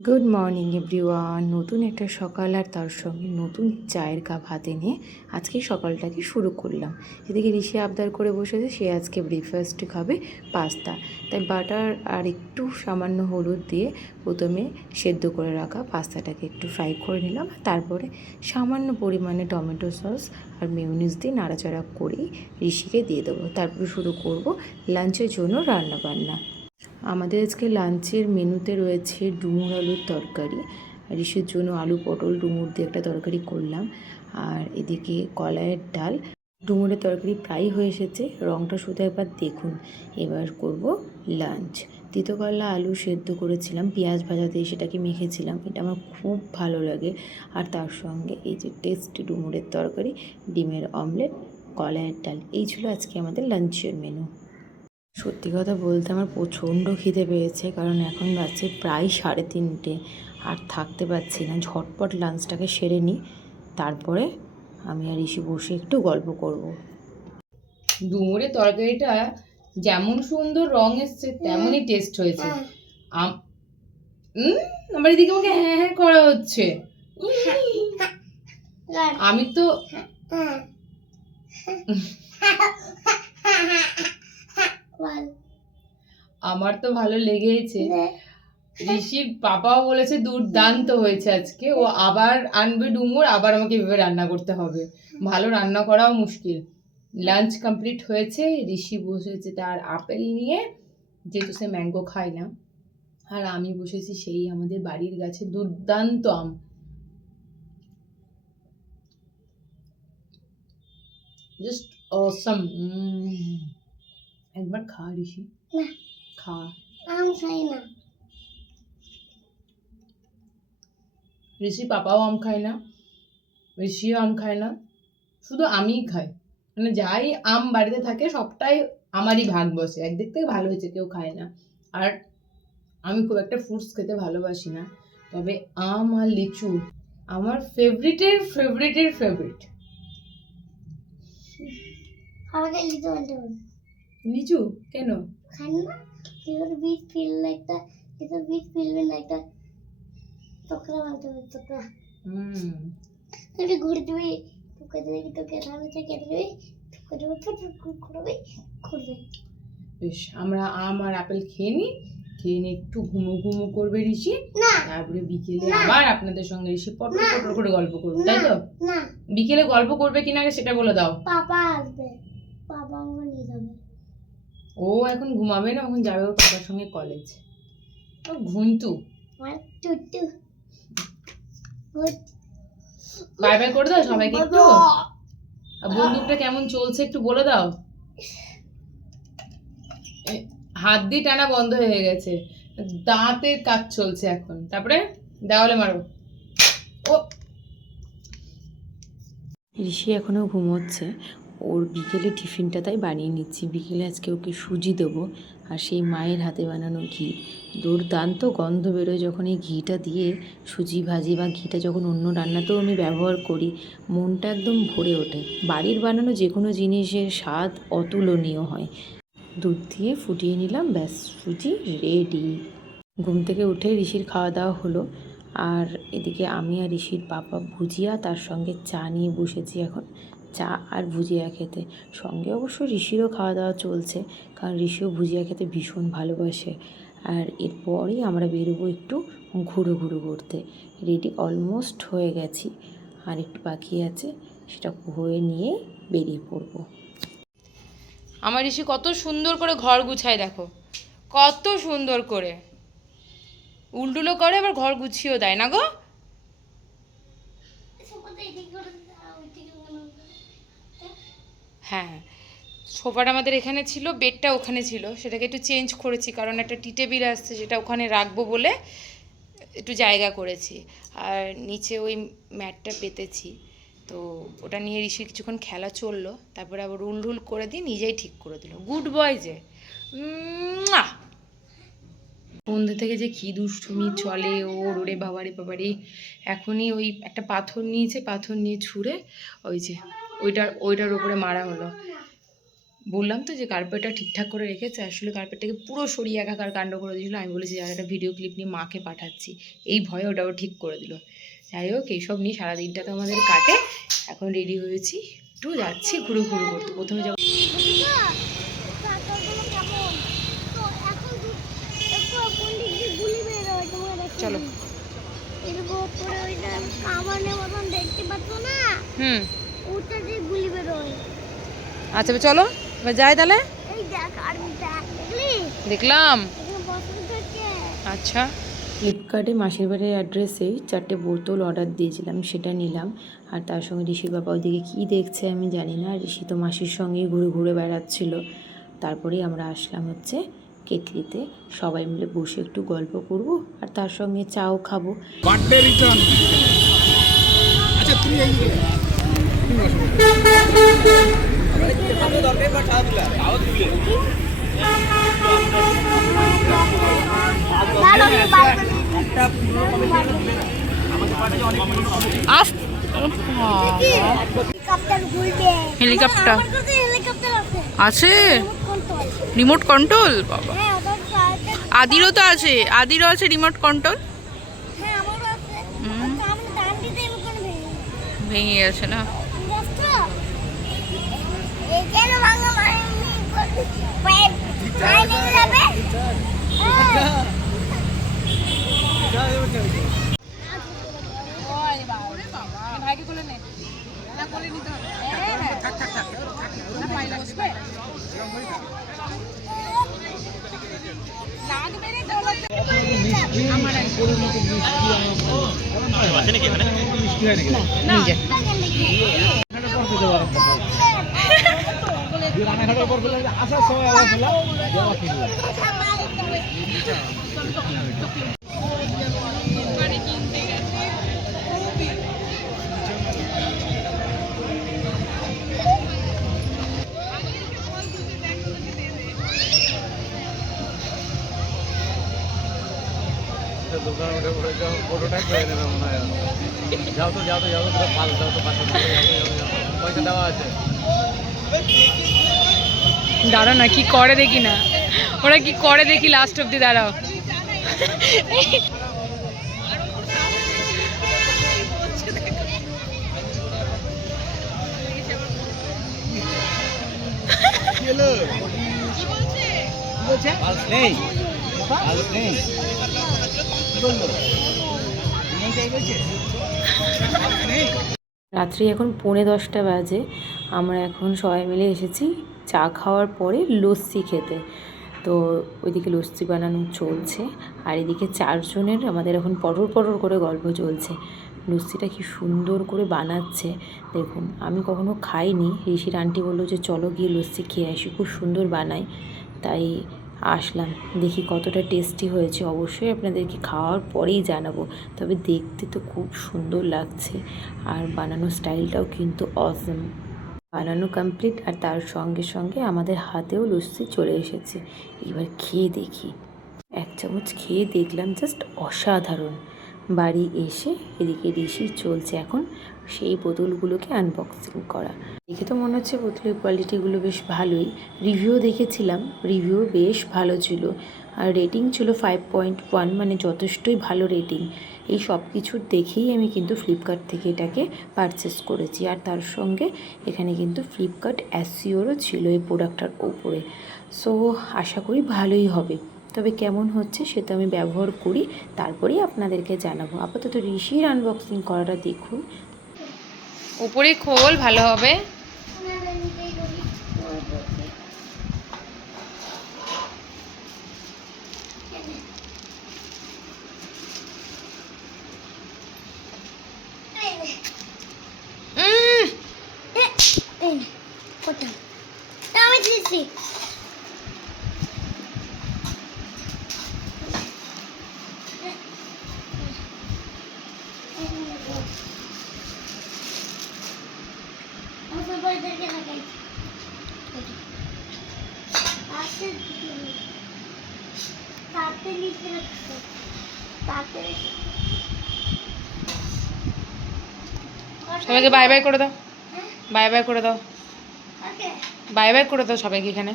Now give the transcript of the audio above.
Good morning everyone. নতুন একটা সকাল আর তার সঙ্গে নতুন চায়ের কাপ হাতে নিয়ে আজকে সকালটাকে শুরু করলাম। এদিকে ঋষি আবদার করে বসেছে, সে আজকে ব্রেকফাস্টে খাবে পাস্তা। তাই বাটার আর একটু সামান্য হলুদ দিয়ে প্রথমে সেদ্ধ করে রাখা পাস্তাটাকে একটু ফ্রাই করে নিলাম, আর তারপরে সামান্য পরিমাণে টমেটো সস আর মেয়োনিজ দিয়ে নাড়াচাড়া করেই ঋষিকে দিয়ে দেবো। তারপরে শুরু করব লাঞ্চের জন্য রান্নাবান্না। আমাদের আজকে লাঞ্চের মেনুতে রয়েছে ডুমুর আলুর তরকারি, আর ঋষির জন্য আলু পটল ডুমুর দিয়ে একটা তরকারি করলাম। আর এদিকে কলাইয়ের ডাল। ডুমুরের তরকারি প্রায় হয়ে এসেছে, রঙটা শুধু একবার দেখুন। এবার করব লাঞ্চ। তিতকলা আলু সেদ্ধ করেছিলাম, পেঁয়াজ ভাজা দিয়ে সেটাকে মেখেছিলাম, এটা আমার খুব ভালো লাগে। আর তার সঙ্গে এই যে টেস্টি ডুমুরের তরকারি, ডিমের অমলেট, কলাইয়ের ডাল, এই ছিল আজকে আমাদের লাঞ্চের মেনু। সত্যি কথা বলতে আমার প্রচণ্ড খিদে পেয়েছে, কারণ এখন বাজছে প্রায় 3:30, আর থাকতে পারছি না। ঝটপট লাঞ্চটাকে সেরে নিই, তারপরে আমি আর ঋষি বসে একটু গল্প করব। ডুমুরের তরকারিটা যেমন সুন্দর রং এসছে তেমনই টেস্ট হয়েছে। আমার এদিকে আমাকে হ্যাঁ হ্যাঁ করা হচ্ছে। আমি তো আমার তো ভালো লেগেছে। ঋষির পাপাও বলেছে দুর্দান্ত হয়েছে আজকে, ও আবার আনবে ডুমুর, আবার আমাকে এভাবে রান্না করতে হবে। ভালো রান্না করাও মুশকিল। লাঞ্চ কমপ্লিট হয়েছে, ঋষি বসেছে তার আপেল নিয়ে, যেহেতু সে ম্যাঙ্গো খায় না, আর আমি বসেছি সেই আমাদের বাড়ির গাছে দুর্দান্ত আম। জাস্ট অসম। একবার খা ঋষি, খা। আম খাই না ঋষি, পাপাও আম খায় না, ঋষিও আম খায় না, শুধু আমিই খাই। মানে যাই আম বাড়িতে থাকে সবটাই আমারই ভাগ বসে। একদিক থেকে ভালো হয়েছে, কেউ খায় না। আর আমি খুব একটা ফ্রুটস খেতে ভালোবাসি না, তবে আম আর লিচু আমার ফেভারিটের ফেভারিটের ফেভারিট। আমাকে লিচু বলতে বল। লিচু কেন খান না? লিচুর বীজ ফেললে একটা, লিচুর বীজ ফেলবে না একটা টুকরা বলতে হবে, টুকরা। তুই ঘুরে দিবি, টুকরা দিবি, তোকে সামনে থেকে কেটে দিবি, টুকরা দিবি, ঘুরবে ঘুরবে। বেশ, আমরা আম আর আপেল খেয়ে নিই, খেয়ে নিয়ে একটু ঘুমো ঘুমো করবে ঋষি, তারপরে বিকেলে আবার আপনাদের সঙ্গে ঋষি পটর পটর করে গল্প করবে, তাই তো? না, বিকেলে গল্প করবে কিনা সেটা বলে দাও। পাপা আসবে, পাপা আমাকে নিয়ে যাবে। ও এখন ঘুমাবে না, এখন যাবে ওর পাপার সঙ্গে কলেজ। ও ঘুমটু টুটু। বাই বাই করে দাও সবাইকে একটু। বন্দুকটা কেমন চলছে একটু বলে দাও। হাত দিয়ে টানা বন্ধ হয়ে গেছে, দাঁতের কাজ চলছে এখন। তারপরে দেওয়ালে মারো। ও ঋষি এখনও ঘুমোচ্ছে, ওর বিকেলে টিফিনটা তাই বানিয়ে নিচ্ছি। বিকেলে আজকে ওকে সুজি দেবো, আর সেই মায়ের হাতে বানানো ঘি, দুর্দান্ত গন্ধ বেরোয় যখন এই ঘিটা দিয়ে সুজি ভাজি, বা ঘিটা যখন অন্য রান্নাতেও আমি ব্যবহার করি, মনটা একদম ভরে ওঠে। বাড়ির বানানো যে কোনো জিনিসের স্বাদ অতুলনীয় হয়। দুধ দিয়ে ফুটিয়ে নিলাম, ব্যাস সুজি রেডি। ঘুম থেকে উঠে ঋষির খাওয়া দাওয়া হলো, আর এদিকে আমি আর ঋষির পাপা ভুজিয়া, তার সঙ্গে চা নিয়ে বসেছি এখন, চা আর ভুজিয়া খেতে। সঙ্গে অবশ্য ঋষিরও খাওয়া দাওয়া চলছে, কারণ ঋষিও ভুজিয়া খেতে ভীষণ ভালোবাসে। আর এরপরই আমরা বেরোবো একটু ঘুরো ঘুরো করতে। রেডি অলমোস্ট হয়ে গেছি, আর একটু বাকি আছে, সেটা হয়ে নিয়ে বেরিয়ে পড়বো। আমার ঋষি কত সুন্দর করে ঘর গুছায়, দেখো কত সুন্দর করে উল্টুলো করে, আবার ঘর গুছিয়েও দেয় না গো। হ্যাঁ, সোফাটা আমাদের এখানে ছিল, বেডটা ওখানে ছিল, সেটাকে একটু চেঞ্জ করেছি, কারণ একটা টি টেবিল আসছে যেটা ওখানে রাখবো বলে একটু জায়গা করেছি। আর নিচে ওই ম্যাটটা পেতেছি, তো ওটা নিয়ে ঋষি কিছুক্ষণ খেলা চললো, তারপরে আবার রুল রুল করে দিয়ে নিজেই ঠিক করে দিল। গুড বয় যে। সন্ধ্যে থেকে যে কী দুষ্টুমি চলে ওর, ওরে বাবারে বাবারে। এখনই ওই একটা পাথর নিয়েছে, পাথর নিয়ে ছুঁড়ে ওই যে ওইটার ওপরে মারা হলো। বললাম তো যে কার্পেটটা ঠিকঠাক করে রেখেছে, আসলে কার্পেটটাকে পুরো সরিয়ে একাকার কাণ্ড করে দিয়েছিল। আমি বলেছি যার একটা ভিডিও ক্লিপ নিয়ে মাকে পাঠাচ্ছি, এই ভয়ে ওটাও ঠিক করে দিল। যাই হোক, এইসব নিয়ে সারাদিনটা তো আমাদের কাটে। এখন রেডি হয়েছি, একটু যাচ্ছি ঘুরু ঘুরু করতে। প্রথমে যাবো চলো। আচ্ছা চলো এবার যাই তাহলে। দেখলাম। আচ্ছা, ফ্লিপকার্টে মাসির বাড়ির অ্যাড্রেসেই 4টে বোতল অর্ডার দিয়েছিলাম, সেটা নিলাম। আর তার সঙ্গে ঋষির বাবা ওইদিকে কী দেখছে আমি জানি না, ঋষি তো মাসির সঙ্গেই ঘুরে ঘুরে বেড়াচ্ছিল। তারপরেই আমরা আসলাম হচ্ছে কেটলিতে, সবাই মিলে বসে একটু গল্প করব আর তার সঙ্গে চাও খাবো। হেলিকপ্টার আছে, রিমোট কন্ট্রোল। বাবা, আদিরও তো আছে, আদিরও আছে রিমোট কন্ট্রোল। ভেঙে গেছে না? দোকান উঠে পড়েছে, ফটোটা করে নেবে মনে হয়। যাও তো যাও তো যাও তো, পাল যাও তো পাশে, পয়সা দেওয়া আছে। দাঁড়াও না, কি করে দেখি না, ওরা কি করে দেখি লাস্ট অব্দি। দাঁড়াও, রাত্রি এখন 10:45 বাজে। আমরা এখন সবাই মিলে এসেছি চা খাওয়ার পরে লস্যি খেতে। তো ওইদিকে লস্যি বানানো চলছে, আর এদিকে 4 জনের আমাদের এখন পটর পটর করে গল্প চলছে। লস্যিটা কি সুন্দর করে বানাচ্ছে দেখুন, আমি কখনো খাইনি। ঋষির আন্টি বললো যে চলো গিয়ে লস্যি খেয়ে আসি, খুব সুন্দর বানায়। তাই আসলাম, দেখি কতটা টেস্টি হয়েছে। অবশ্যই আপনাদেরকে খাওয়ার পরেই জানাবো। তবে দেখতে তো খুব সুন্দর লাগছে, আর বানানোর স্টাইলটাও কিন্তু অসম। বানানো কমপ্লিট, আর তার সঙ্গে সঙ্গে আমাদের হাতেও লস্যি চলে এসেছে। এবার খেয়ে দেখি। 1 চামচ খেয়ে দেখলাম, জাস্ট অসাধারণ। বাড়ি এসে এদিকে ঋষি চলছে এখন সেই বোতলগুলোকে আনবক্সিং করা। দেখে তো মনে হচ্ছে বোতলের কোয়ালিটিগুলো বেশ ভালোই। রিভিউ দেখেছিলাম, রিভিউ বেশ ভালো ছিল, আর রেটিং ছিল 5.1, মানে যথেষ্টই ভালো রেটিং। এই সব কিছু দেখেই আমি কিন্তু ফ্লিপকার্ট থেকে এটাকে পারচেস করেছি। আর তার সঙ্গে এখানে কিন্তু ফ্লিপকার্ট অ্যাসিওরও ছিল এই প্রোডাক্টটার ওপরে। সো আশা করি ভালোই হবে। তবে কেমন হচ্ছে সেটা আমি ব্যবহার করি, তারপরেই আপনাদেরকে জানাবো। আপাতত ঋষির আনবক্সিং করাটা দেখুন। উপরে খোল, ভালো হবে। আমি দিচ্ছি। সবাইকে বাই বাই করে দাও, বাই বাই করে দাও। বাই বাই করে দাও সবাইকে এখানে।